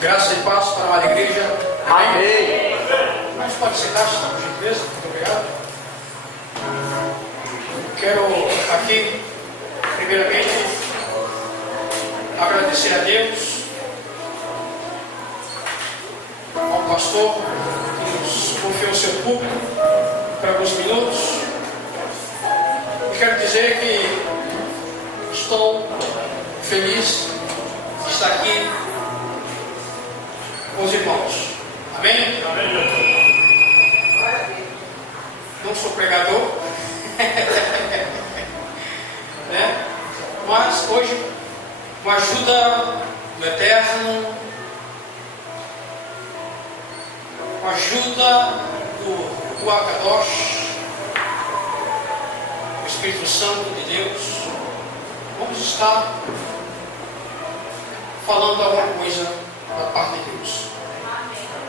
Graça e paz para a amada igreja. Amém. Mas pode sentar-se, por gentileza. Muito obrigado. Quero aqui, primeiramente, agradecer a Deus, ao pastor que nos confiou o seu público para alguns minutos. E quero dizer que estou feliz de estar aqui com os irmãos. Amém? Amém. Não sou pregador, né? Mas hoje, com a ajuda do Eterno, com a ajuda do Ruach, o Espírito Santo de Deus, vamos estar falando alguma coisa da parte de Deus.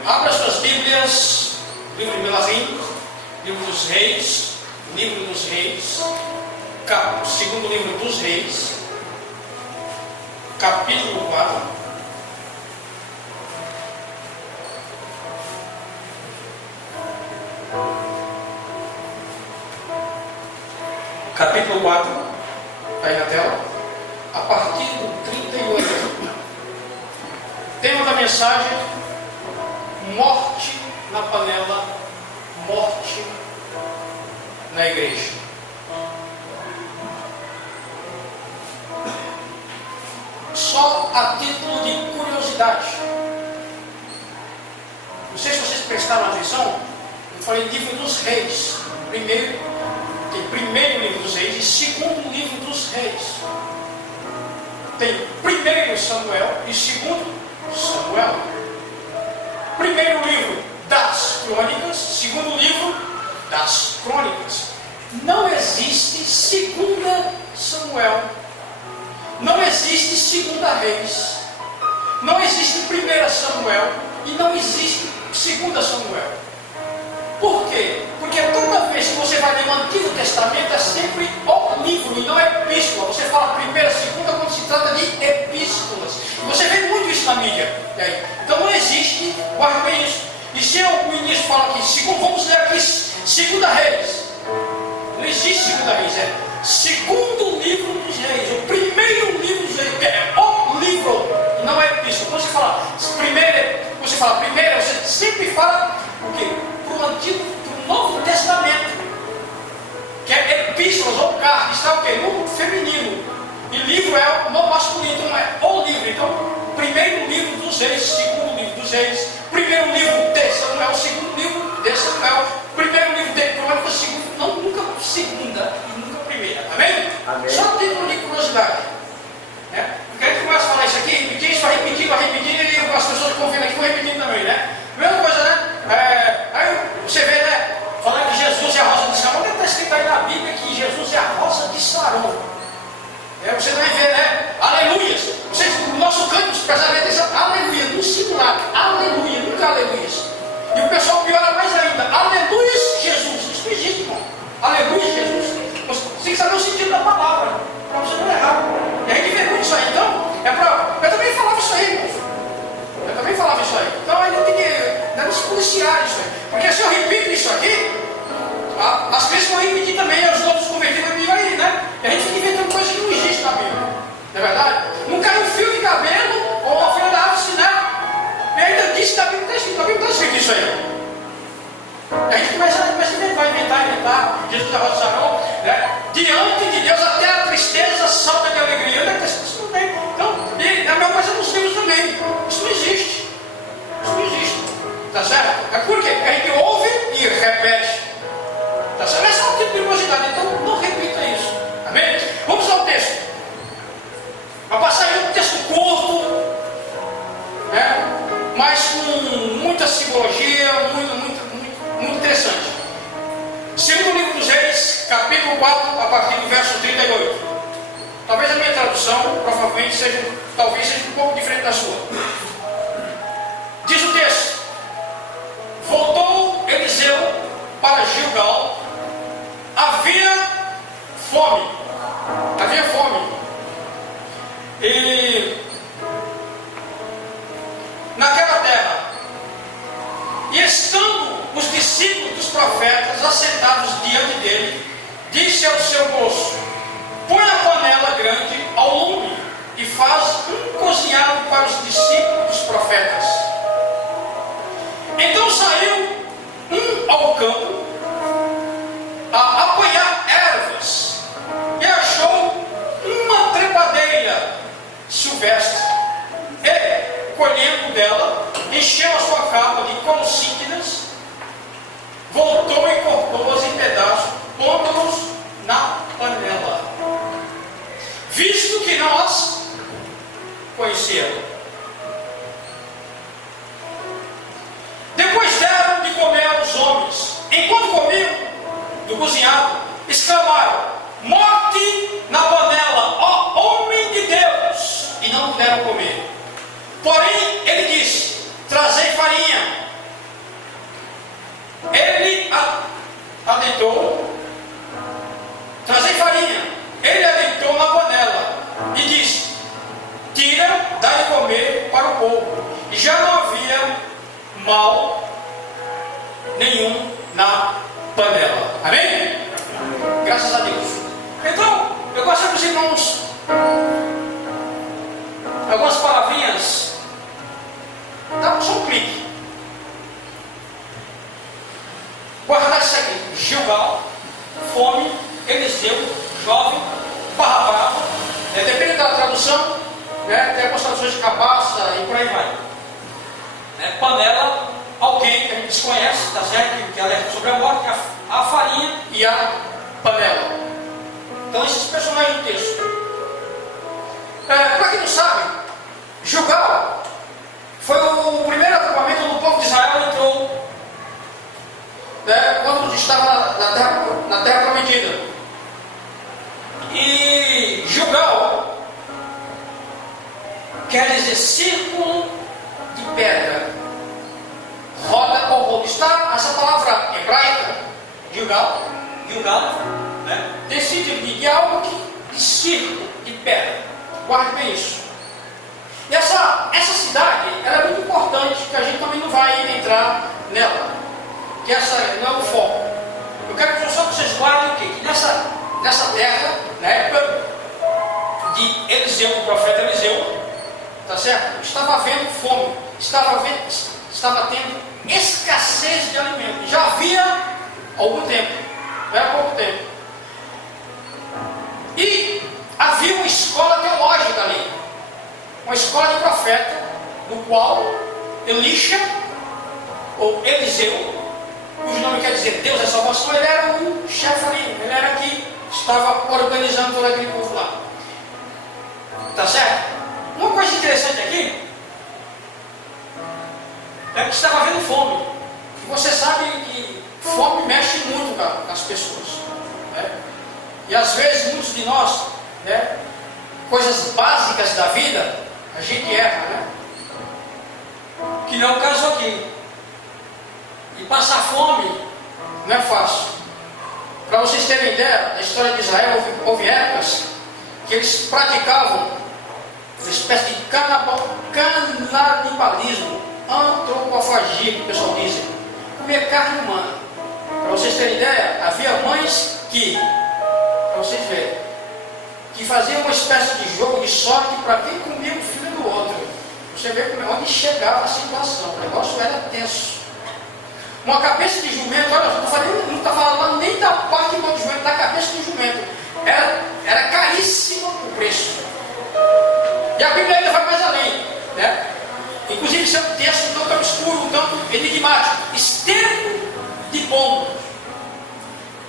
Abra suas Bíblias, livro de Melahim, livro dos Reis, segundo livro dos Reis, capítulo 4. Capítulo 4, está aí na tela, a partir do 38. Tema da mensagem: morte na panela, morte na igreja. Só a título de curiosidade, não sei se vocês prestaram atenção, eu falei livro dos reis. Tem primeiro livro dos reis e segundo livro dos reis. Tem primeiro Samuel e segundo Samuel. Primeiro livro das crônicas, segundo livro das crônicas. Não existe segunda Samuel, não existe segunda Reis, não existe primeira Samuel e não existe segunda Samuel. Por quê? Porque toda vez que você vai ler o Antigo Testamento é sempre o livro e não é epístola. Você fala primeira, segunda quando se trata de epístolas. Você vê muito isso na mídia. Então não existe, guarde bem isso. E se o ministro fala aqui, vamos ler aqui segunda Reis. Não existe segunda Reis, é segundo livro dos reis, o primeiro livro dos reis, é o livro, não é epístola. Quando você fala primeira, você sempre fala o quê? Para o Novo Testamento, que é epístolas ou cartas, está o quê? No feminino, e livro é no masculino, então é o livro. Então, primeiro livro dos reis, segundo livro dos reis, primeiro livro de Samuel, segundo livro de Samuel, primeiro livro de crônicas, segundo, não, nunca segunda e nunca primeira, amém? Amém. Só título de curiosidade, né? Porque a gente começa a falar isso aqui, repetir isso, vai repetir, e as pessoas que estão vendo aqui vão repetindo também, né? Mesma coisa, né? Aí você vê, né? Falando que Jesus é a rosa de Saron. Onde está escrito aí na Bíblia que Jesus é a rosa de Saron? Você vai ver, né? Aleluias. O nosso canto expressamente diz aleluia, no singular. Aleluia, nunca aleluias. E o pessoal piora mais ainda. Aleluias, Jesus. Isso não existe, irmão. Aleluia, Jesus. Você tem que saber o sentido da palavra, para você não errar. E a gente vê muito isso aí. Então, eu também falava isso aí, irmão. Então aí não tem se policiar isso aí. Porque se eu repito isso aqui, as pessoas vão repetir também, os novos convertidos vão vir aí, né? E a gente fica inventando coisa que não existe na Bíblia. Não é verdade? Não cai um fio de cabelo ou uma folha da árvore, né? E ainda disse que a Bíblia está escrito. A Bíblia está escrito isso aí. A gente começa a inventar. Jesus da rosa de Saron, né? Diante de Deus até a tristeza salta de alegria. Onde é que está escrito? Isso não tem. Então, a mesma coisa nos livros também. Isso não existe. Tá certo? É por quê? Porque a gente ouve e repete. Tá certo? Essa é uma tipo de curiosidade. Então não repita isso. Amém? Vamos ao texto. Vai passar aí um texto curto, né? Mas com muita simbologia, muito interessante. Segundo livro dos Reis, capítulo 4, a partir do verso 38. Talvez a minha tradução, provavelmente, seja um pouco diferente da sua. Diz o texto: voltou Eliseu para Gilgal. Havia fome. E na profetas assentados diante dele, disse ao seu moço: põe a panela grande ao lume e faz um cozinhado para os discípulos dos profetas. Então saiu um ao campo a apanhar ervas e achou uma trepadeira silvestre. Ele, colhendo dela, encheu a sua capa de colcídias, voltou e cortou-as em pedaços, pondo-os na panela, visto que não as conheceram. Depois deram de comer aos homens. Enquanto comiam do cozinhado, exclamaram: morte na panela, ó homem de Deus! E não puderam comer. Porém, ele disse: trazei farinha. Ele adeitou, trazei farinha. Ele adeitou na panela e disse: tira, dai de comer para o povo. E já não havia mal nenhum na panela. Amém? Graças a Deus. Então, eu gostaria dos irmãos algumas palavrinhas. Dá só um clique. Guardar isso aqui: Gilgal, fome, Eliseu, jovem, barra brava. Depende da tradução, né? Tem algumas traduções de cabaça e por aí vai. Panela, alguém que a gente desconhece, tá certo? Que alerta sobre a morte, a farinha e a panela. Então, esses personagens do texto. Para quem não sabe, Gilgal foi o primeiro acampamento do povo de Israel, entrou quando estava na terra prometida. E Gilgal quer dizer círculo de pedra, roda ou rolo. Está essa palavra hebraica, Gilgal, né? Tem sentido de algo de círculo de pedra. Guarde bem isso. E essa cidade, ela é muito importante, que a gente também não vai entrar nela, que essa não é o foco. Eu quero que só vocês guardem que nessa terra, na época de Eliseu, do profeta Eliseu, tá certo? Estava havendo fome, estava tendo escassez de alimento. Já havia algum tempo, não era pouco tempo. E havia uma escola teológica ali, uma escola de profeta, no qual Elisha, ou Eliseu, cujo nome quer dizer Deus é salvação, ele era o chefe ali, ele era que estava organizando todo aquele povo lá. Tá certo? Uma coisa interessante aqui é que estava havendo fome. Você sabe que fome mexe muito com as pessoas, né? E às vezes muitos de nós, né, coisas básicas da vida, a gente erra, né? Que não é o caso aqui. E passar fome não é fácil. Para vocês terem ideia da história de Israel, houve épocas que eles praticavam uma espécie de canibalismo, antropofagia, que o pessoal diz, comer carne humana. Para vocês terem ideia, havia mães que, para vocês verem, que faziam uma espécie de jogo de sorte para quem comia o filho do outro. Você vê onde chegava a situação, o negócio era tenso. Uma cabeça de jumento, olha, não está falando nem da parte do jumento, da cabeça de jumento. Era caríssimo o preço. E a Bíblia ainda vai mais além, né? Inclusive isso é um texto um tanto obscuro, um tanto enigmático. Esterco de pombo.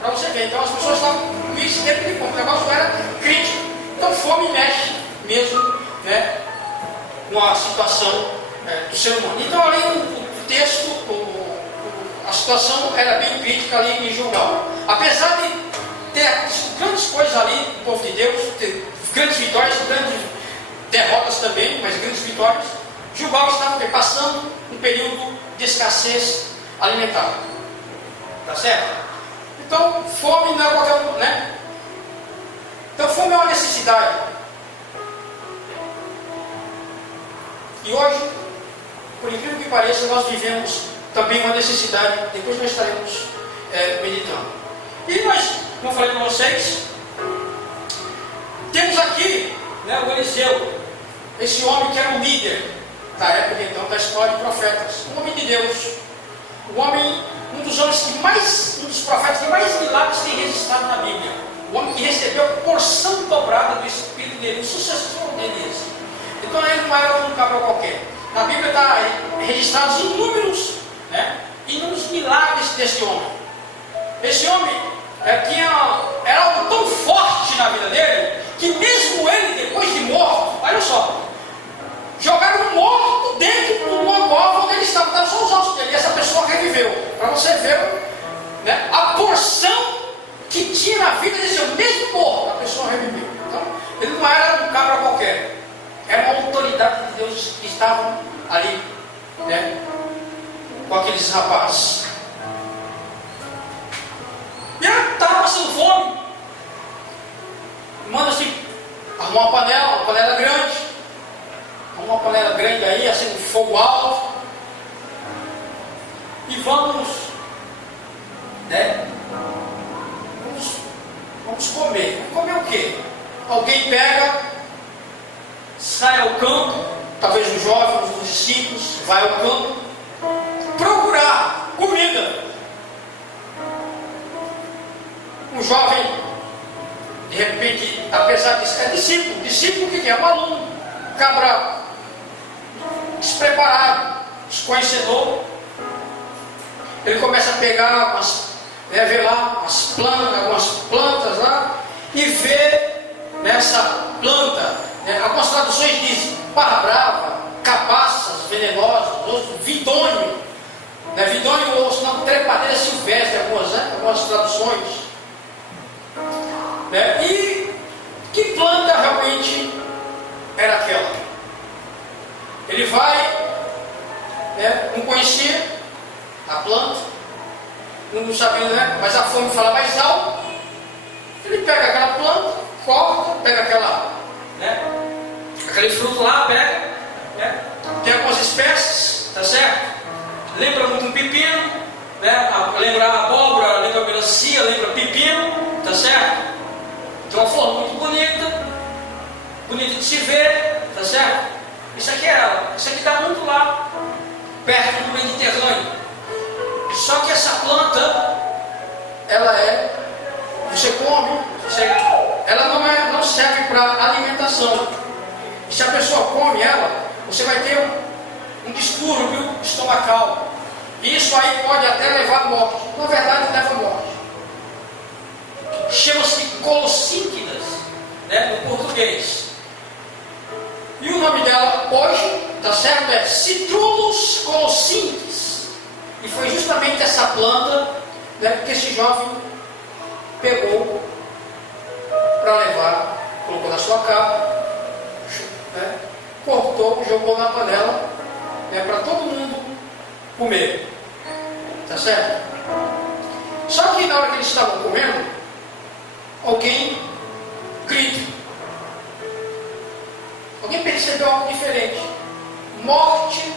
Para você ver, então as pessoas estavam com esterco de pombo. O negócio era crítico. Então fome mexe mesmo, né, com a situação do ser humano. Então ali o texto, a situação era bem crítica ali em Gilgal. Apesar de ter grandes coisas ali no povo de Deus, ter grandes vitórias, grandes derrotas também, mas grandes vitórias, Gilgal estava passando um período de escassez alimentar. Tá certo? Então, fome não é qualquer um, né? Então, fome é uma necessidade. E hoje, por incrível que pareça, nós vivemos também uma necessidade. Depois nós estaremos meditando. E nós, como eu falei para vocês, temos aqui, né, o Eliseu, esse homem que era um líder da época então da história de profetas, um homem de Deus, um homem, um dos homens que mais, um dos profetas que mais milagres tem registrado na Bíblia, o homem que recebeu porção dobrada do Espírito dele, o sucessor dele. Então ele não era um cabra qualquer. Na Bíblia está registrados inúmeros, né, inúmeros milagres desse homem. Esse homem era algo tão forte na vida dele, que mesmo ele, depois de morto, olha só, jogaram um morto dentro de uma cova onde ele estava só os ossos dele, e essa pessoa reviveu, para você ver, né, a porção que tinha na vida desse homem, mesmo morto, a pessoa reviveu. Então, ele não era um cabra qualquer, era uma autoridade de Deus que estavam ali, né, com aqueles rapazes. E ele estava passando fome. Manda-se arrumar uma panela grande. Arrumar uma panela grande aí, assim, um fogo alto. E vamos, né? Vamos comer. Vamos comer o quê? Alguém pega, sai ao campo, talvez um jovem, um dos discípulos, vai ao campo, procurar comida. Um jovem, de repente, apesar de ser discípulo que é um aluno, cabra despreparado, desconhecedor, ele começa a pegar ver lá algumas plantas lá, e vê nessa planta, algumas traduções dizem barra brava, cabaças venenosas, outros vidônio, vidônio ou senão trepadeira silvestre, algumas traduções. E que planta realmente era aquela? Ele vai, não conhecia a planta, não sabia, mas a fome fala mais alto. Ele pega aquela planta, corta, pega aquele fruto lá, pega, tem algumas espécies, tá certo? Lembra muito um pepino, lembra a abóbora, lembra a melancia, lembra pepino, tá certo? Tem uma flor muito bonita de se ver, tá certo? Isso aqui é ela, isso aqui está muito lá, perto do Mediterrâneo. Só que essa planta, você come, ela não serve para alimentação. E se a pessoa come ela, você vai ter um distúrbio estomacal. E isso aí pode até levar à morte. Na verdade, leva à morte. Chama-se colossínquidas, no português. E o nome dela hoje, tá certo? É Citrullus colocynthis. E foi justamente essa planta, que esse jovem pegou para levar, colocou na sua capa, cortou, jogou na panela, para todo mundo comer. Tá certo? Só que na hora que eles estavam comendo, alguém grita. Alguém percebeu algo diferente. Morte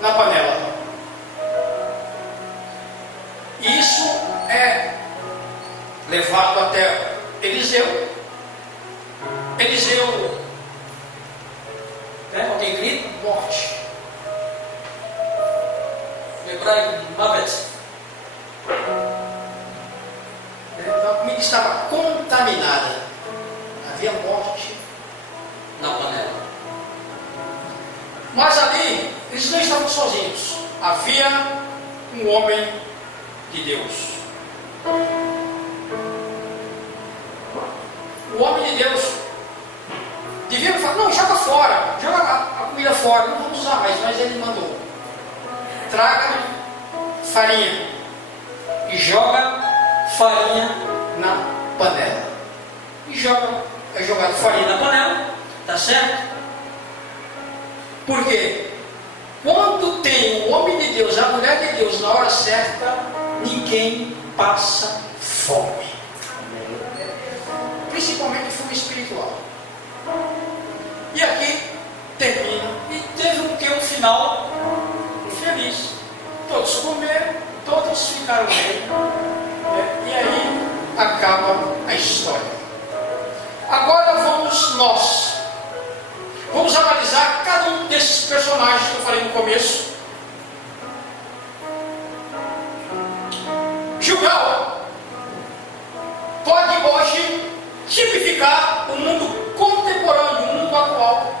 na panela. Isso é levado até Eliseu. Alguém grita, morte. No hebraico, Mavet. Então a comida estava contaminada. Havia morte na panela. Mas ali, eles não estavam sozinhos. Havia um homem de Deus. O homem de Deus devia falar, não, joga fora, joga a comida fora, não vamos usar mais, mas ele mandou. Traga farinha e joga farinha na panela. E é jogado farinha na panela, tá certo? Por quê? Quando tem o homem de Deus, a mulher de Deus na hora certa, ninguém passa fome. Principalmente fome espiritual. E aqui termina. E teve um final feliz. Todos comeram, todos ficaram bem, né? E aí acaba a história. Agora vamos analisar cada um desses personagens que eu falei no começo. Gilgal pode hoje tipificar o mundo contemporâneo, o mundo atual.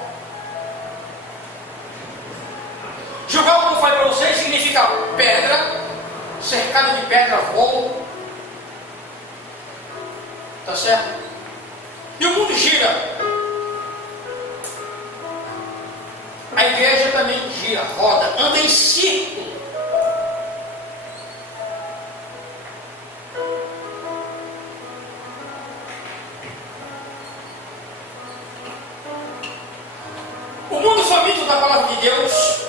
Gilgal, como eu falei para vocês, significa pedra, cercada de pedra, rolo. Tá certo? E o mundo gira. A igreja também gira, roda, anda em círculo. O mundo faminto da palavra de Deus.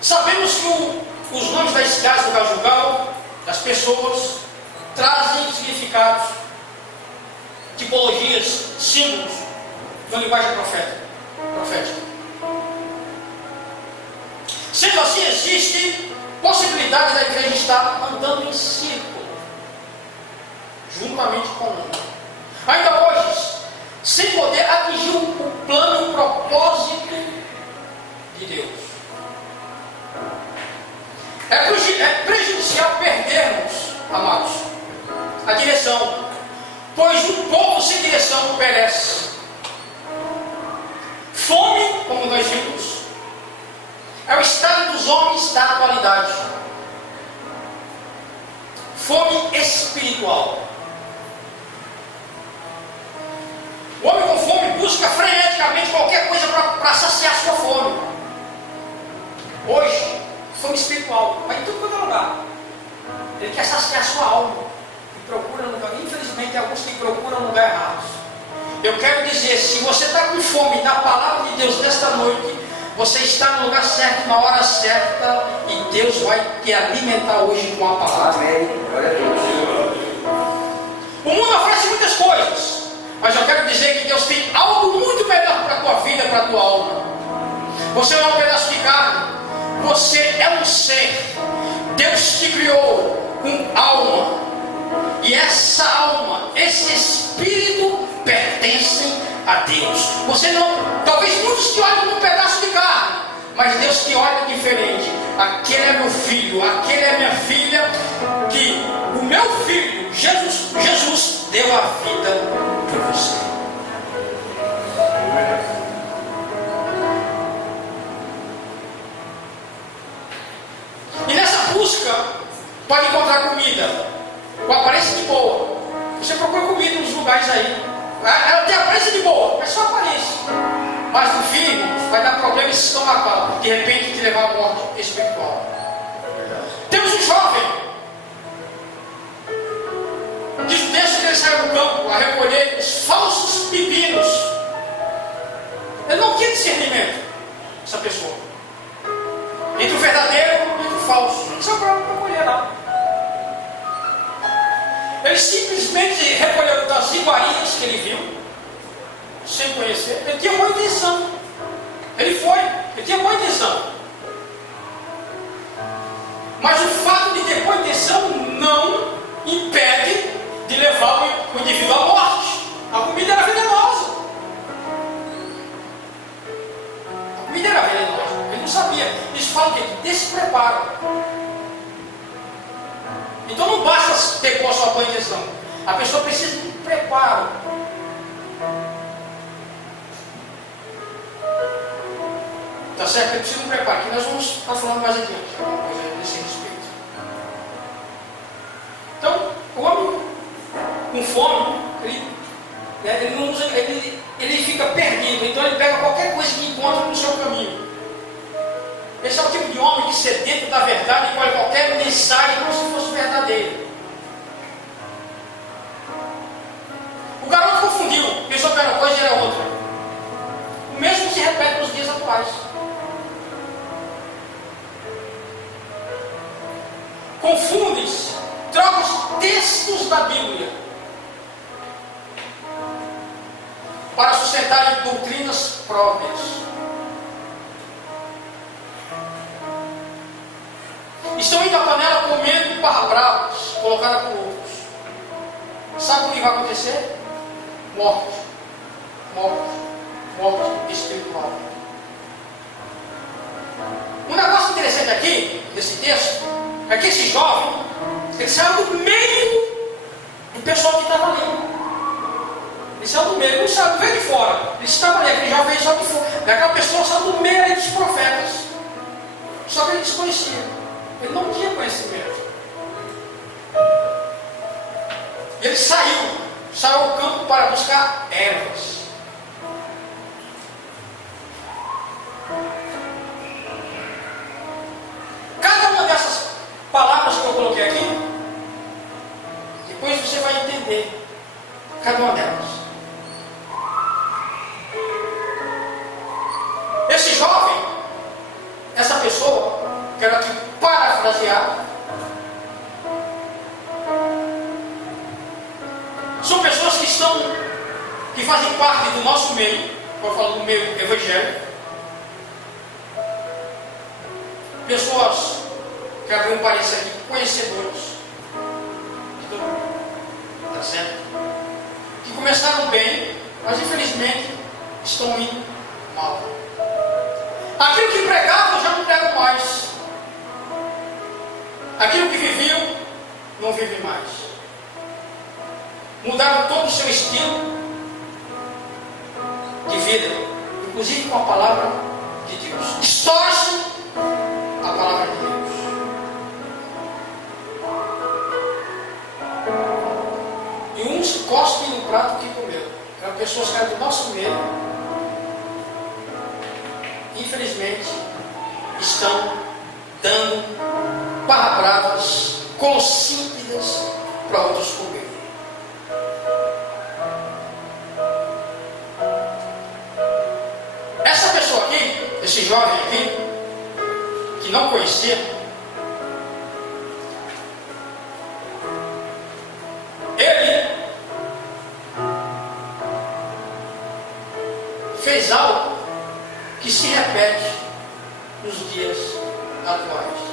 Sabemos que os nomes das cidades do Gilgal, das pessoas, trazem significados, tipologias, símbolos da linguagem profética. Sendo assim, existe possibilidade da igreja estar andando em círculo, juntamente com o mundo. Ainda hoje, sem poder atingir o plano, o propósito de Deus. É prejudicial perdermos, amados, a direção, pois o povo sem direção perece. Fome, como nós vimos, é o estado dos homens da atualidade. Fome espiritual. O homem com fome busca freneticamente qualquer coisa para saciar sua fome. Hoje, fome espiritual, vai em tudo quanto é lugar. Ele quer saciar sua alma e procura no lugar. Infelizmente, tem alguns que procuram no lugar errado. Eu quero dizer, se você está com fome da palavra de Deus nesta noite, você está no lugar certo, na hora certa, e Deus vai te alimentar hoje com a palavra. Amém. Glória a Deus. O mundo oferece muitas coisas, mas eu quero dizer que Deus tem algo muito melhor para a tua vida, para a tua alma. Você não é um pedaço de carne, você é um ser. Deus te criou com alma, e essa alma, esse espírito pertencem a Deus. Você não, talvez muitos te olhem como um pedaço de carne, mas Deus te olha diferente. Aquele é meu filho, aquele é minha filha, que o meu filho, Jesus deu a vida por você. E nessa busca pode encontrar comida com aparência de boa. Você procura comida nos lugares aí, ela tem aparência de boa, é só aparência, mas no fim vai dar problema estomacal, de repente te levar à morte espiritual. Temos um jovem, diz o texto que ele saiu do campo a recolher os falsos pepinos. Ele não tinha discernimento, essa pessoa, entre o verdadeiro e entre o falso. Não saiu para recolher não. Ele simplesmente recolheu das iguarias que ele viu, sem conhecer. Ele tinha boa intenção. Ele tinha boa intenção. Mas o fato de ter boa intenção não impede de levar o indivíduo à morte. A comida era venenosa. A comida era venenosa. Ele não sabia. Isso fala o quê? Despreparo. Então não basta ter com a sua boa intenção. A pessoa precisa de preparo. Tá certo? Ele precisa de preparo. Que nós vamos estar falando mais adiante. Alguma coisa desse respeito. Então, o homem com fome, ele fica perdido. Então ele pega qualquer coisa que encontra no seu caminho. Esse é o tipo de homem que sedento da verdade e olha qualquer mensagem como se fosse verdadeira. O garoto confundiu, pensou que era uma coisa e era outra. O mesmo se repete nos dias atuais. Confundem-se, trocam os textos da Bíblia para sustentarem doutrinas próprias. E estão indo à panela comendo barra bravas, colocada por outros. Sabe o que vai acontecer? Morte, morte, morte espiritual. Um negócio interessante aqui, nesse texto, é que esse jovem, ele saiu do meio do pessoal que estava ali. Ele saiu do meio, ele não saiu, não veio de fora. Ele estava ali, aquele jovem saiu de fora. Aquela pessoa saiu do meio ali dos profetas. Só que ele desconhecia. Ele não tinha conhecimento. Ele saiu ao campo para buscar ervas. Cada uma dessas palavras que eu coloquei aqui, depois você vai entender cada uma delas. Esse jovem, essa pessoa, quero aqui parafrasear, são pessoas que fazem parte do nosso meio, eu falo do meio evangélico, pessoas que abriram parênteses aqui, conhecedores, tá certo? Que começaram bem, mas infelizmente estão indo mal. Aquilo que pregavam já não pregam mais. Aquilo que viviam, não vivem mais. Mudaram todo o seu estilo de vida, inclusive com a palavra de Deus. Distorce a palavra de Deus. E uns cospem no prato que comeu. Eram pessoas que eram do nosso meio. Infelizmente, estão dando barra bravas, colossímpidas para outros comer. Essa pessoa aqui, esse jovem aqui, que não conhecia, ele fez algo que se repete nos dias atuais.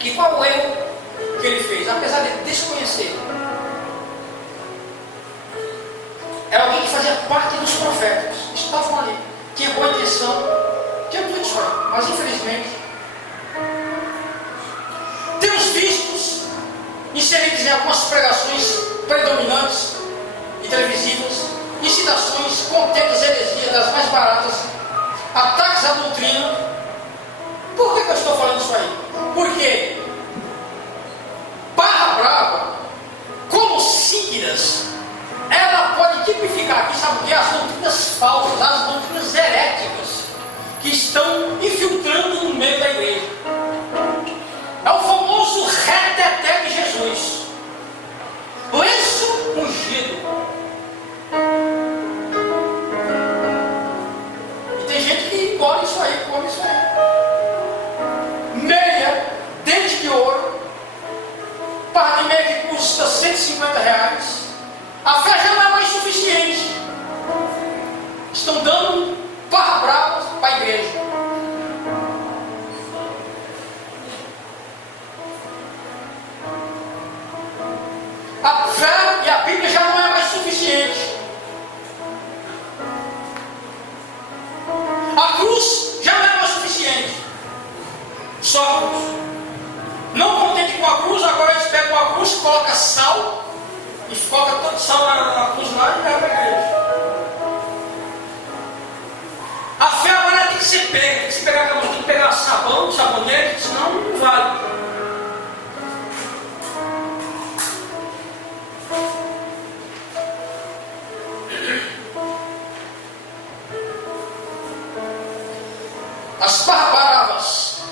E qual o erro que ele fez? Apesar de desconhecer, era alguém que fazia parte dos profetas, estavam ali, tinha boa intenção, tinha tudo isso aí, mas infelizmente temos vistos inseridos em algumas pregações predominantes e televisivas, incitações, contendo heresias das mais baratas, ataques à doutrina. Por que eu estou falando isso aí? Porque barra brava, como síguidas, ela pode tipificar aqui, sabe o que? As doutrinas falsas, as doutrinas heréticas que estão infiltrando no meio da igreja. É o famoso reteté de Jesus, lenço ungido. E tem gente que engole isso aí, come isso aí. Meia, dente de ouro, par de meia que custa R$150. A fé já não é mais suficiente. Estão dando barra bravas para a igreja. A fé e a Bíblia já não é mais suficiente. A cruz já não é mais suficiente. Só a cruz. Não contente com a cruz, agora eles pegam a cruz, colocam sal e colocam todo sal na cruz lá e leva a igreja. A fé agora tem que ser pega, tem que se pegar com a mão, tem que pegar sabão, sabonete, senão não vale. As bravas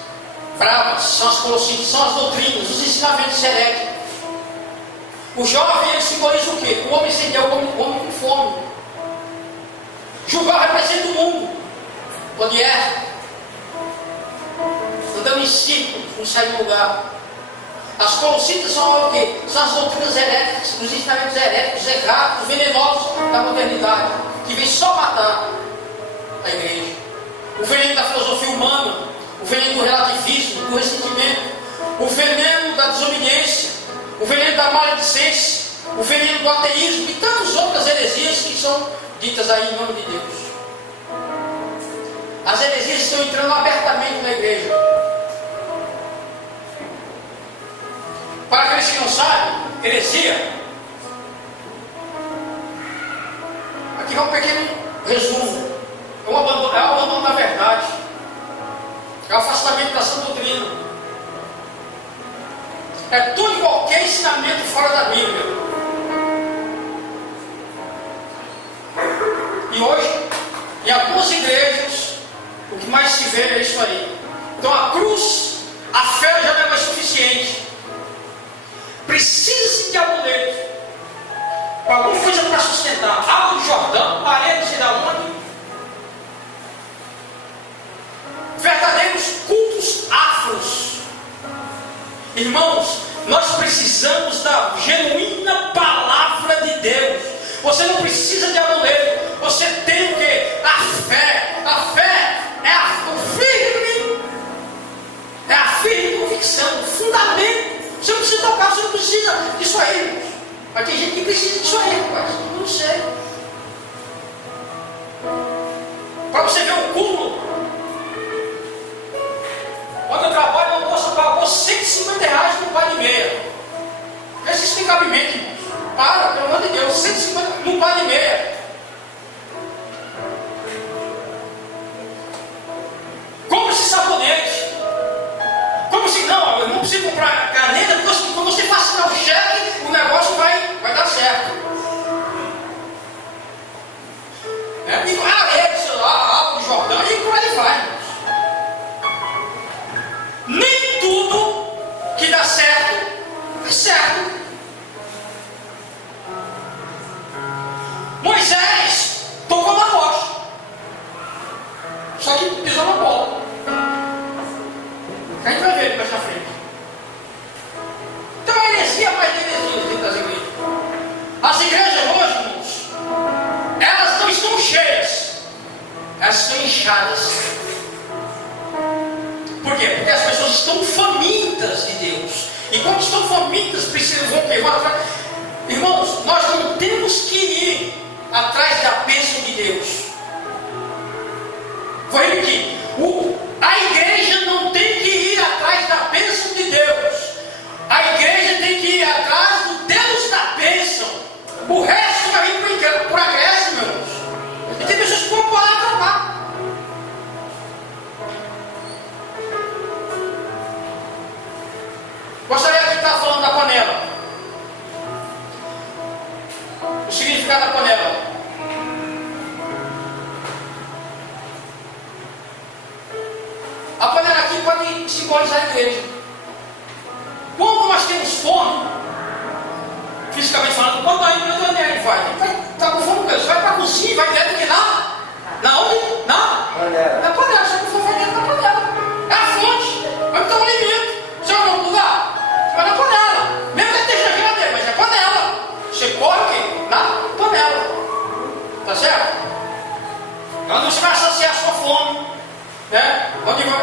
são as colossímpidas, são as doutrinas, os ensinamentos heréticos. O jovem, ele simboliza o quê? O homem sem o homem com fome. Julgar representa o mundo, onde é andando em círculos, não sai do lugar. As colossímpidas são o quê? São as doutrinas heréticas, os ensinamentos heréticos, errados, venenosos da modernidade, que vem só matar a igreja. o veneno da filosofia humana, o veneno do relativismo, do ressentimento, o veneno da desobediência, o veneno da maledicência, o veneno do ateísmo e tantas outras heresias que são ditas aí em nome de Deus. As heresias estão entrando abertamente na igreja. Para aqueles que não sabem, heresia. Aqui vai um pequeno resumo. É o abandono da verdade. É o afastamento da sã doutrina. É todo e qualquer ensinamento fora da Bíblia. E hoje, em algumas igrejas, o que mais se vê é isso aí. Então a cruz, a fé já não é mais suficiente. Precisa-se de amuleto, alguma coisa para sustentar. Água do Jordão, areia não sei da onde. Verdadeiros cultos afros. Irmãos, nós precisamos da genuína palavra de Deus. Você não precisa de amuleto. Você tem o que? A fé. A fé é a firme convicção, o fundamento. Você não precisa tocar, você não precisa disso aí. Mas tem gente que precisa disso aí, rapaz. Eu não sei. Para você ver o cúmulo. Quando eu trabalho, a moça pagou R$150 no par de meia. Vê se isso tem cabimento, irmãos. Para, pelo amor de Deus, 150 no par de meia. Compre esse sabonete. Como se não, eu não preciso comprar caneta, porque quando você assinar o cheque, o negócio vai dar certo. Né? E areia, sei lá, água de Jordão, e por aí vai. Nem tudo que dá certo é certo. Moisés tocou na rocha, só que pisou na bola. A gente vai ver mais na frente. Então a heresia mais de heresias dentro das igrejas. As igrejas hoje, irmãos, elas não estão cheias, elas estão inchadas. Por quê? Porque as pessoas estão famintas de Deus. E quando estão famintas, precisam voltar. Irmãos, nós não temos que ir atrás da bênção de Deus. Vou repetir. A igreja não tem que ir atrás da bênção de Deus. A igreja tem que ir atrás do Deus da bênção. O resto vai vir por acréscimo, irmãos. E tem pessoas que vão parar para cá. Gostaria de estar falando da panela. O significado da panela. A panela aqui pode simbolizar a igreja. Quando nós temos fome, fisicamente falando, quando a gente vai estar com fome, você vai para a cozinha e vai direto que na onde? Na panela. Você não vai dentro da panela. É a fonte. Vai botar um alimento. Você vai em outro lugar? Você vai na panela. Mesmo que esteja na geladeira, mas é panela. Você corre o quê? Na panela. Tá certo? Quando você vai saciar a sua fome. Né?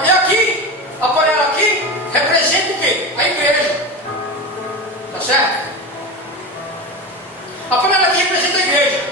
E aqui, a panela aqui, representa o quê? A igreja. Tá certo? A panela aqui representa a igreja.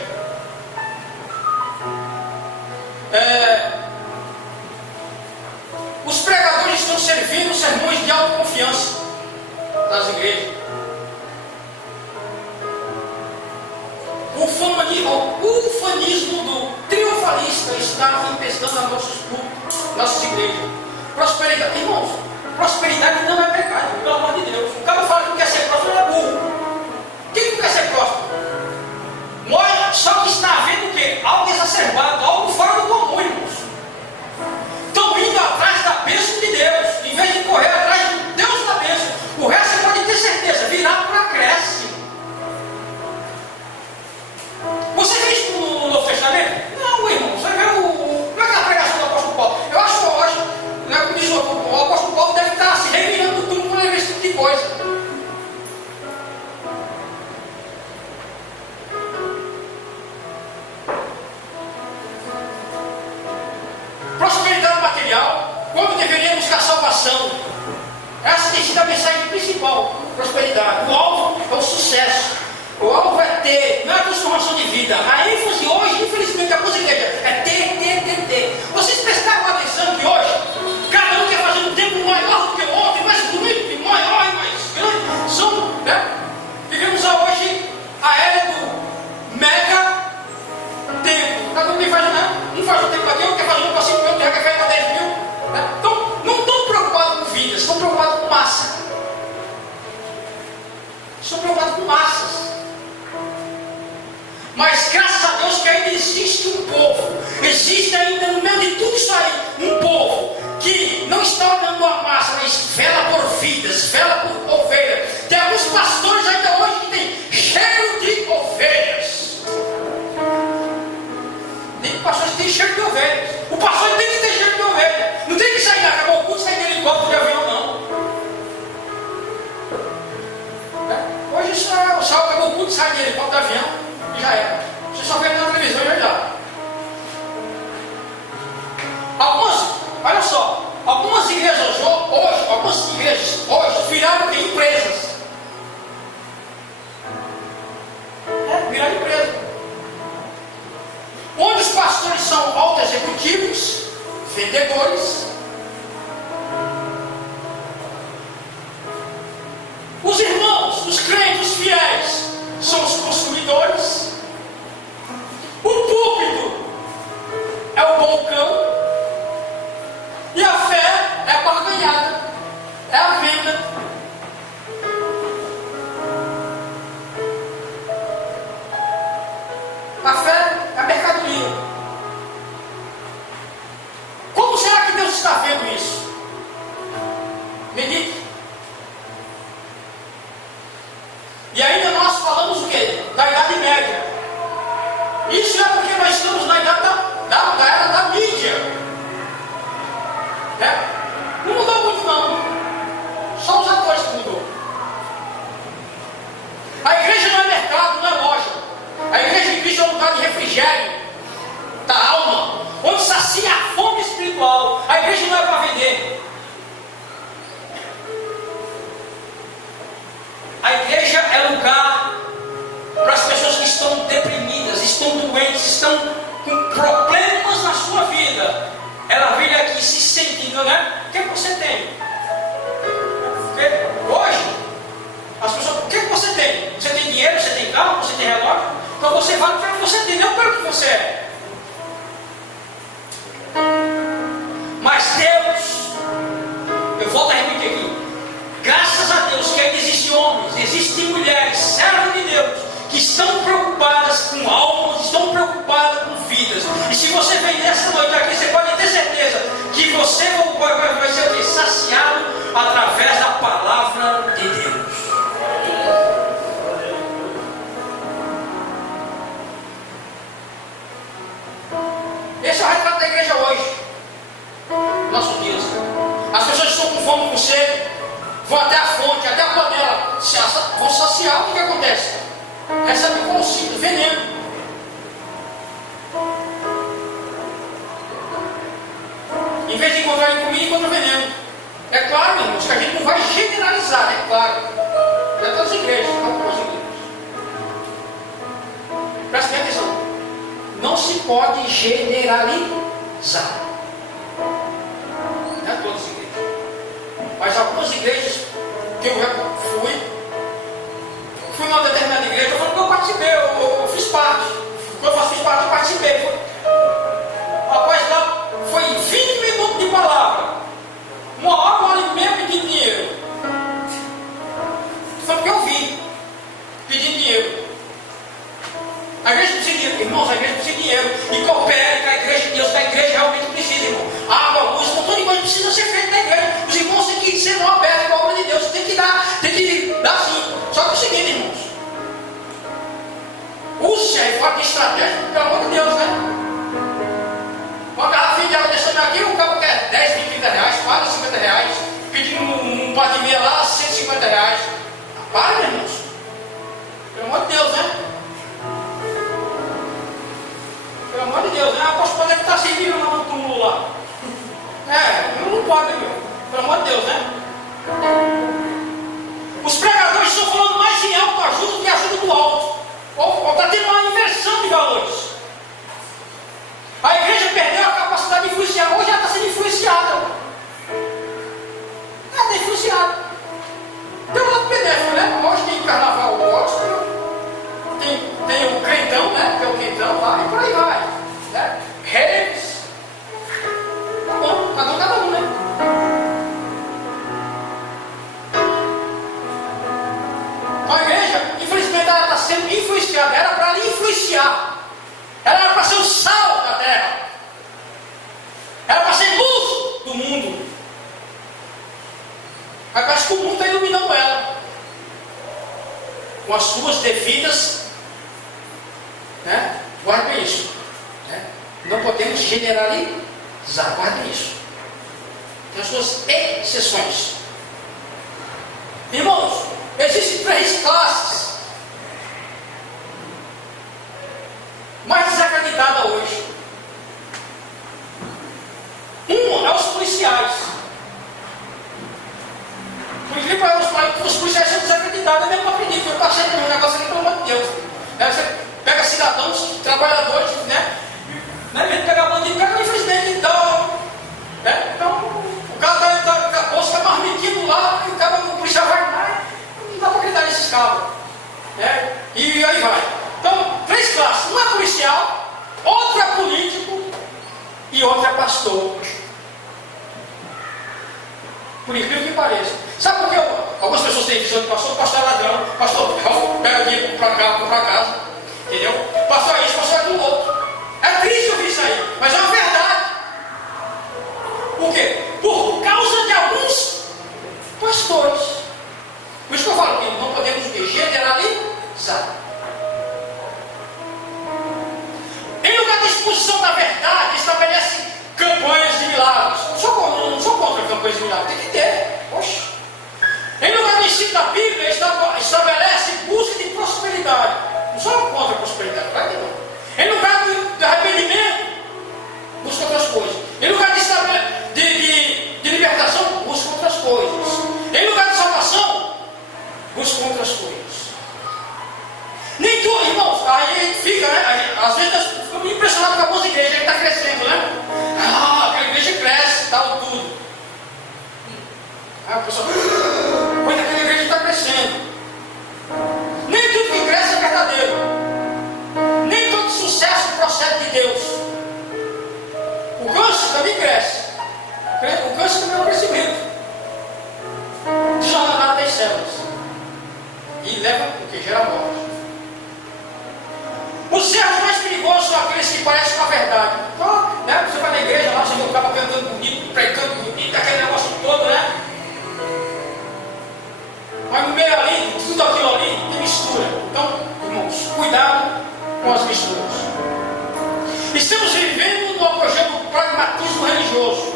prosperidade. O alvo é o sucesso. O alvo é ter, não é a transformação de vida. A ênfase hoje, infelizmente, algumas igrejas é ter. Vocês prestaram atenção que hoje, cada um quer fazer um tempo maior do que o outro, mais bonito, e maior e mais grande. São, né? Vivemos hoje a era do mega tempo. Cada um que faz, né? Um faz um tempo aqui, outro quer fazer um para 5 mil, outro quer fazer para 10 mil. Né? Então, não estão preocupados com vidas, estão preocupados com massa. Estão preocupados com massas. Mas graças a Deus que ainda existe um povo, existe ainda no meio de tudo isso aí, um povo que não está olhando a massa, mas vela por vidas, vela por ovelhas. Tem alguns pastores ainda hoje que têm cheiro de ovelhas. Tem pastores que têm cheiro de ovelhas. O pastor tem que ter cheiro de ovelha. Não tem que sair, acabou o culto, sair de helicóptero de avião, não. Hoje só acabou o culto, sai de helicóptero de avião. Já era. Você só vê na televisão e já. Olha só, algumas igrejas hoje viraram empresas. Viraram empresas. Onde os pastores são auto-executivos, vendedores. Os irmãos, os crentes, os fiéis, são os consumidores. O púlpito é o balcão. E a fé é a barganhada, é a venda. A fé é a mercadoria. Como será que Deus está vendo isso? Medite. E ainda nós falamos o quê? Da Idade Média. Isso é porque nós estamos na idade da era da mídia. Não mudou muito não. Só os atores que mudou. A igreja não é mercado, não é loja. A igreja de Cristo é um lugar de refrigério da alma, onde sacia a fome espiritual. A igreja não é para vender. A igreja é lugar para as pessoas que estão deprimidas, estão doentes, estão com problemas na sua vida. Ela vem aqui se sentindo, né? O que você tem? Hoje, as pessoas, o que você tem? Você tem dinheiro, você tem carro, você tem relógio? Então você vale pelo que você tem, não pelo que você é. Mas Deus, eu volto a repetir aqui, graças a Deus que ainda existem homens, existem mulheres, servos de Deus, que estão preocupadas com almas, estão preocupadas com vidas. E se você vem nessa noite aqui, você pode ter certeza que você vai ser saciado através da palavra de Deus. Esse é o retrato da igreja hoje, nossos dias. As pessoas estão com fome, com sede, vão até a fonte, até a panela, vão saciar. O que acontece? Recebe com veneno. Em vez de encontrar comida, encontra veneno. É claro, irmãos, que a gente não vai generalizar, é claro. Não é todas as igrejas, não algumas igrejas. Preste bem atenção. Não se pode generalizar. Não é todas as igrejas. Mas algumas igrejas que eu já fui numa determinada igreja, eu falei que eu participei, eu fiz parte. Quando eu fiz parte, eu participei. Rapaz, lá foi 20 minutos de palavra. Uma hora e meia pedindo dinheiro. Foi porque eu vim pedindo dinheiro. A igreja precisa de dinheiro, irmãos, a igreja precisa de dinheiro. E coopere com a igreja de Deus, que a igreja realmente precisa, irmão. Água, luz, um montão de coisa precisa ser feita na igreja. Os irmãos têm que ser mão aberta com a obra de Deus. Tem que dar sim. Só que é o seguinte, irmãos. Use aí fora de estratégia, pelo amor de Deus, né? Uma garrafinha de água deixando aqui, o cabo quer 10, 20, 30 reais, 40, 50 reais. Pedindo um par de meia lá, 150 reais. Para, irmãos. Pelo amor de Deus, né? Pelo amor de Deus, né? A apóstola deve estar servindo lá no túmulo lá. Não pode, meu. Pelo amor de Deus, né? Os pregadores Está tendo uma inversão de valores. A igreja perdeu a capacidade de influenciar. Hoje ela está sendo influenciada. Ela está influenciada. Tem um lado benéfico, né? Hoje tem carnaval gospel, tem o crentão, né? Que é o crentão lá, e por aí vai. Né? Reis. Tá bom, cada um, né? A igreja, infelizmente, ela está sendo influenciada. Era para lhe influenciar. Ela era para ser o sal da terra. Era para ser luz do mundo. Mas parece que o mundo está iluminando ela. Com as suas devidas. Né? Guardem isso. Né? Não podemos generalizar. Guardem isso. Tem as suas exceções. Irmãos, existem 3 classes mais desacreditada hoje. Um é os policiais. Por incrível que pareça, os policiais são desacreditados. Eu mesmo não acredito. Eu passei por um negócio aqui, pelo amor de Deus. Você pega cidadãos, trabalhadores, né? Não é mesmo pegar bandido, pega infelizmente então. Né? Então, o cara está com a bolsa, está marmitindo lá, e o cara, o policial vai lá, não dá para acreditar nesses cabos. Né? E aí vai. Então, 3 classes. Um é policial, outro é político e outro é pastor. Por incrível que pareça. Sabe por que algumas pessoas têm visão de pastor? Pastor é ladrão, pastor pega dinheiro para cá, para casa. Entendeu? Pastor é isso, pastor é do outro. É triste ouvir isso aí, mas é uma verdade. Por quê? Por causa de alguns pastores. Por isso que eu falo que não podemos generalizar. Em lugar da exposição da verdade, estabelece campanhas de milagres. Não sou contra campanhas de milagres, tem que ter. Oxe. Em lugar do ensino da Bíblia, estabelece busca de prosperidade. Não sou contra a prosperidade, vai ter não. Em lugar do arrependimento, busca outras coisas. Em lugar de libertação, busca outras coisas. Em lugar de salvação, busca outras coisas. Nem tudo, irmãos, aí fica, né? Às vezes ficamos impressionados com algumas igrejas que está crescendo, né? Ah, aquela igreja cresce, tal, tudo. Aí o pessoal, olha, aquela igreja está crescendo. Nem tudo que cresce é verdadeiro. Nem todo sucesso procede de Deus. O câncer também cresce. O câncer também é um crescimento. Desordenado das células. E leva o que? Gera morte. Os erros mais perigosos são aqueles que parecem com a verdade. Então, né, você vai na igreja lá, você vê o cara cantando bonito, pregando bonito, aquele negócio todo, né? Mas no meio ali, tudo aquilo ali, tem mistura. Então, irmãos, cuidado com as misturas. Estamos vivendo no apogeu do pragmatismo religioso.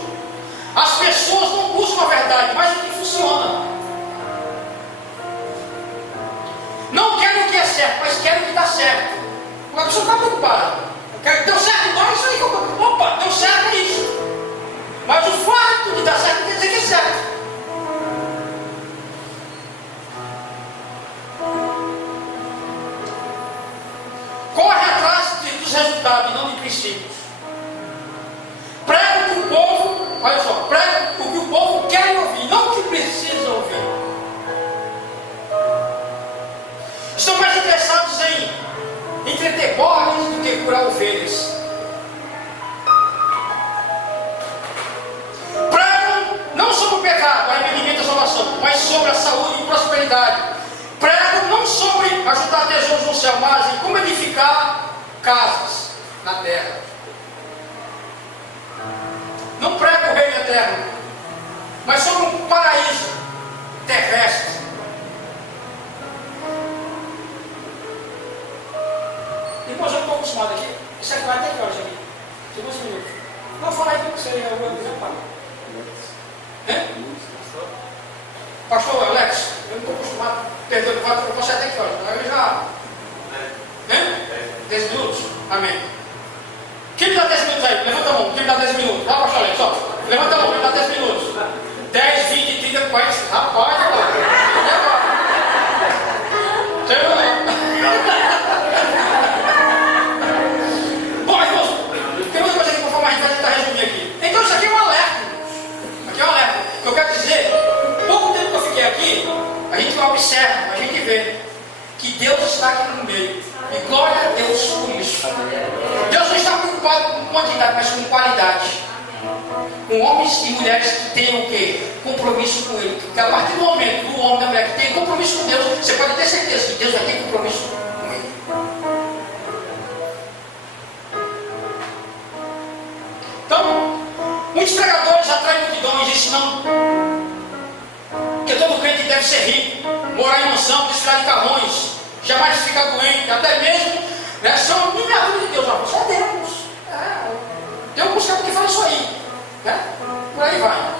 As pessoas não buscam a verdade, mas o que funciona. Não querem o que é certo, mas querem o que está certo. A pessoa está preocupada. Deu certo, então é isso aí. Opa, deu certo, é isso. Mas o fato de dar certo não quer dizer que é certo. Corre atrás dos resultados e não de princípios. Prega o que o povo, olha só, prega o que o povo quer ouvir, não o que precisa ouvir. Estão mais interessados em entreter bodes do que curar ovelhas. Pregam não sobre o pecado, arrependimento e salvação, mas sobre a saúde e prosperidade. Pregam não sobre ajudar tesouros no céu, mas em como edificar casas na terra. Não prega o reino eterno, mas sobre um paraíso terrestre. Irmãos, eu não estou acostumado aqui. Isso aqui vai até que horas aqui? Segundo minutos. Não, fala aí que você é o meu pai. Pastor Alex, eu não estou acostumado. Perdão, eu posso até que horas? Eu já. 10 minutos? Amém. Quem me dá 10 minutos aí? Levanta a mão. Quem me dá 10 minutos? Vai, pastor Alex, ó. Levanta a mão, quem me dá 10 minutos? 10, 20, 30, 40. Rapaz, agora. observa, a gente vê que Deus está aqui no meio. E glória a Deus por isso. Deus não está preocupado com quantidade, mas com qualidade. Com homens e mulheres que tenham o quê? Compromisso com Ele. Porque a partir do momento do homem e da mulher que tem compromisso com Deus, você pode ter certeza que Deus vai ter compromisso com Ele. Então, muitos pregadores atraem multidões e ensinam que todo crente deve ser rico, morar em mansão, desfilar de carrões, jamais ficar doente, até mesmo, né, são miniaturas de Deus. Só Deus. Tem alguns caras que falam isso aí, né? Por aí vai.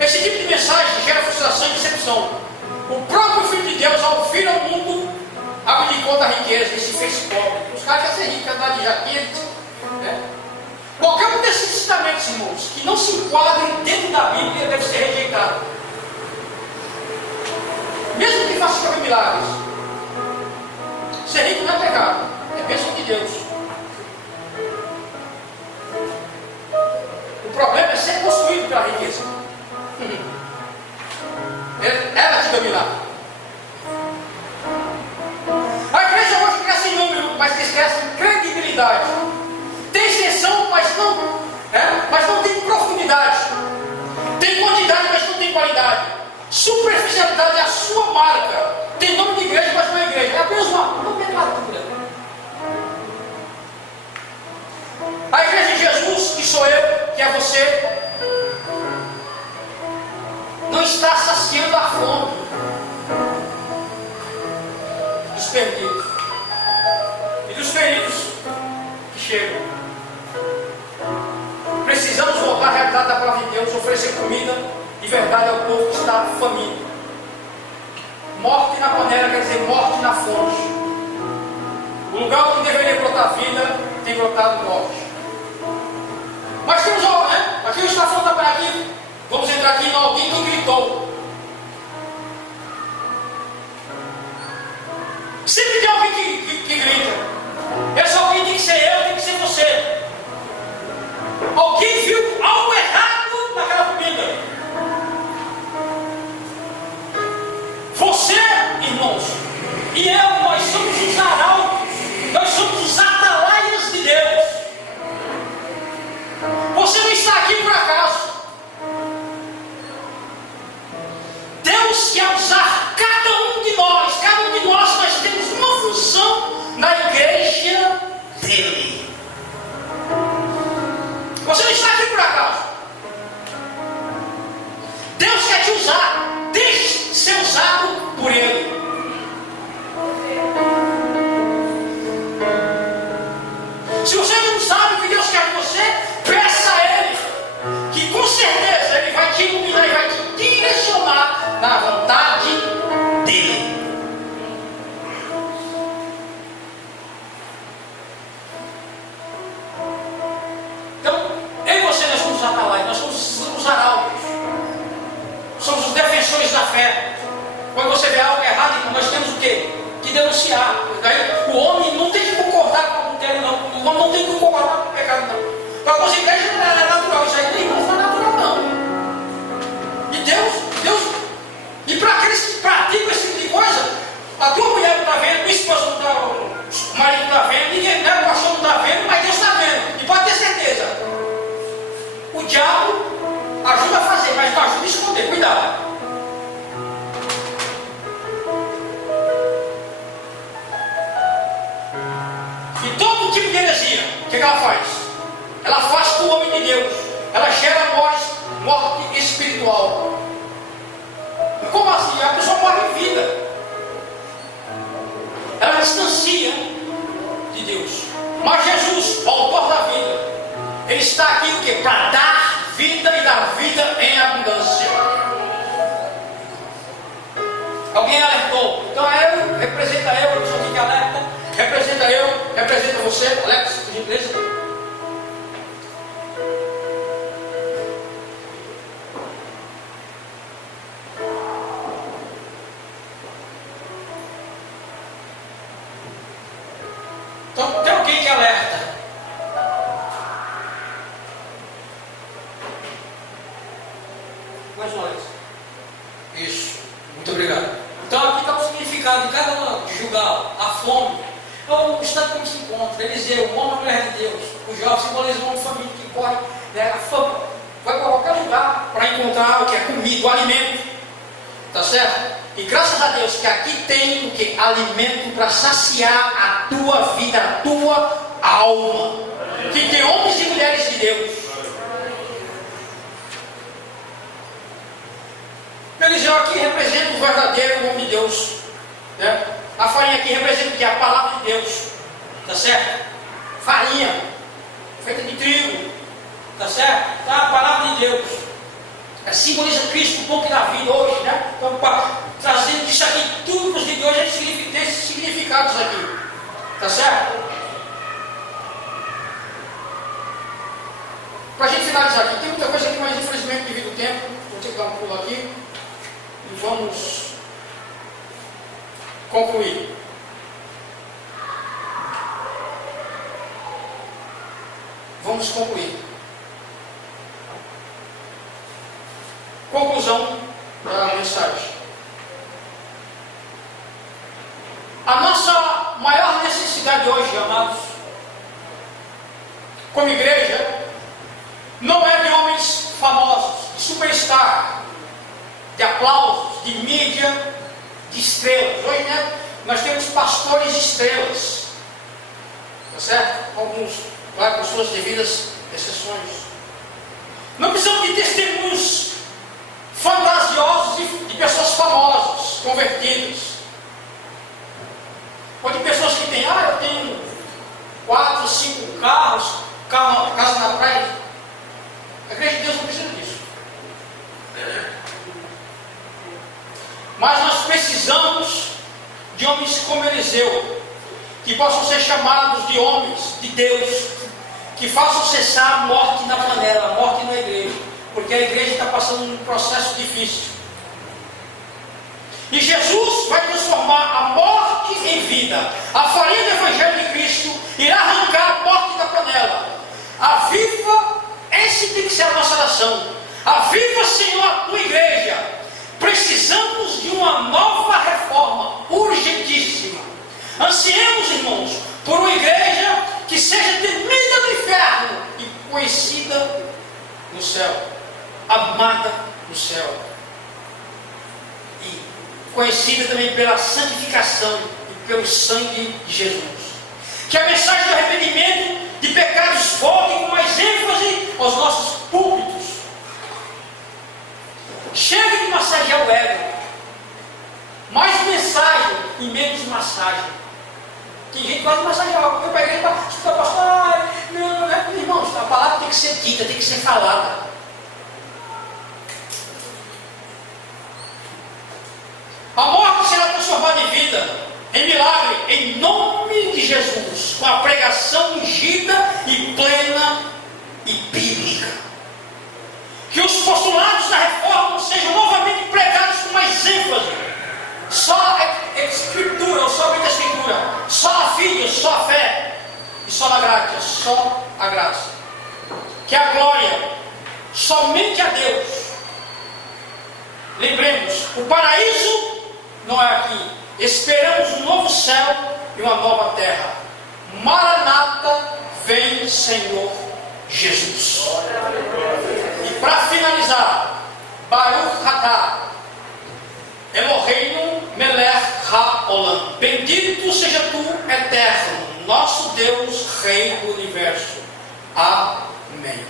Esse tipo de mensagem gera frustração e decepção. O próprio Filho de Deus, ao vir ao mundo, abdicou da riqueza e se fez pobre. Os caras querem ser ricos, querem andar de jaqueta, né? Qualquer um desses ensinamentos, irmãos, que não se enquadrem dentro da Bíblia, deve ser rejeitado. Mesmo que faça chover milagres. Ser rico não é pecado, é bênção de Deus. O problema é ser possuído pela riqueza. Ela te dominar. A igreja hoje cresce em número, mas esquece em credibilidade. Tem extensão, mas não tem profundidade. Tem quantidade, mas não tem qualidade. Superficialidade é a sua marca. Tem nome de igreja, mas não é igreja. É apenas uma nomenclatura. A igreja de Jesus, que sou eu, que é você, não está saciando a fome dos perdidos e dos feridos que chegam. Precisamos voltar à realidade da palavra de Deus, oferecer comida de verdade ao povo que está faminto. Morte na panela quer dizer morte na fonte. O lugar onde deveria brotar vida tem brotado morte. Mas temos algo, né? Aqui está falando da praia aqui. Vamos entrar aqui em alguém que gritou. Sempre tem alguém que grita. Esse alguém tem que ser eu, tem que ser você. Alguém viu algo errado naquela comida. Você, irmãos, e eu, nós somos os arautos, nós somos os atalaias de Deus. Você não está aqui por acaso. Deus quer usar cada um de nós temos uma função na igreja dele. Você não está aqui por acaso. Deus quer te usar, deixe ser usado por Ele. Se você não sabe o que Deus quer de você, peça a Ele, que com certeza Ele vai te iluminar e vai te direcionar na vontade dEle. Então, eu e você, nós somos os atalaias, nós somos os arautos, somos os defensores da fé. Quando você vê algo errado, nós temos o quê? Que denunciar. Daí, o homem não tem que concordar com o adultério, não. O homem não tem que concordar com o pecado, não. Para algumas igrejas não é natural, isso aí não é natural, não. E Deus, e para aqueles que praticam esse tipo de coisa, a tua mulher não está vendo, tua esposa não está, o marido não está vendo, ninguém, né, o pastor não está vendo, mas Deus está vendo. E pode ter certeza, o diabo ajuda a fazer, mas não ajuda a esconder, cuidado. E todo tipo de heresia, o que ela faz? Ela afasta o homem de Deus. Ela gera morte espiritual. Como assim? A pessoa morre em vida. Ela distancia de Deus. Mas Jesus, o autor da vida, Ele está aqui o quê? Para dar vida e dar vida em abundância. Alguém alertou. Então eu, representa eu sou aqui que alerta. Representa eu, representa você, Alex, por gentileza. Então tem alguém que alerta. Mais uma vez. Isso. Muito obrigado. Então aqui está o significado de cada um, de Gilgal, a fome. Então, o estado como se encontra, Eliseu, o homem e a mulher de Deus, o jovem simboliza um homem família que corre, né, a fome, vai para qualquer lugar para encontrar o que é comida, o alimento. Tá certo? E graças a Deus que aqui tem o que? Alimento para saciar a tua vida, a tua alma. Que tem homens e mulheres de Deus. Eliseu aqui representa o verdadeiro homem de Deus, né? A farinha aqui representa o que? A palavra de Deus, tá certo? Farinha feita de trigo, tá certo? Tá? A palavra de Deus simboliza Cristo, o pão que dá vida hoje, né? Então, trazendo isso aqui, tudo para os de hoje tem esses significados aqui, tá certo? Para a gente finalizar aqui, tem muita coisa aqui, mas infelizmente devido ao tempo, vou ter que dar um pulo aqui. E vamos concluir. Vamos concluir. Conclusão da mensagem. A nossa maior necessidade hoje, amados, como igreja, não é de homens famosos, de superstar, de aplausos, de mídia, de estrelas. Hoje, né, nós temos pastores estrelas, tá certo? Alguns, claro, com suas devidas exceções. Não precisamos de testemunhos fantasiosos de pessoas famosas, convertidas. Ou de pessoas que têm, eu tenho 4, 5 carros, casa na praia. A igreja de Deus não precisa disso. Mas nós precisamos de homens como Eliseu, que possam ser chamados de homens de Deus, que façam cessar a morte na panela, a morte na igreja, porque a igreja está passando um processo difícil. E Jesus vai transformar a morte em vida. A farinha do Evangelho de Cristo irá arrancar a morte da panela. Aviva, esse tem que ser a nossa oração. Aviva, Senhor, a tua igreja. Precisamos de uma nova reforma urgentíssima. Ansiemos, irmãos, por uma igreja que seja temida no inferno e conhecida no céu, amada no céu, e conhecida também pela santificação e pelo sangue de Jesus. Que a mensagem do arrependimento de pecados volte com mais ênfase aos nossos púlpitos. Chega de massagear o ego. Mais mensagem e menos massagem. Tem gente que gosta de massagear. Eu peguei para escutar o pastor. Não, irmãos, a palavra tem que ser dita, tem que ser falada. A morte será transformada em vida, em milagre, em nome de Jesus, com a pregação ungida e plena e bíblica. Que os postulados da reforma sejam novamente pregados com mais ênfase. Só a escritura, ou somente a escritura, só a filha, só a fé, e só a graça, só a graça. Que a glória somente a Deus. Lembremos, o paraíso não é aqui. Esperamos um novo céu e uma nova terra. Maranata, vem Senhor Jesus. E para finalizar, Baruch Atah Eloheinu melech haolam. Bendito seja tu, eterno, nosso Deus, Rei do universo. Amém.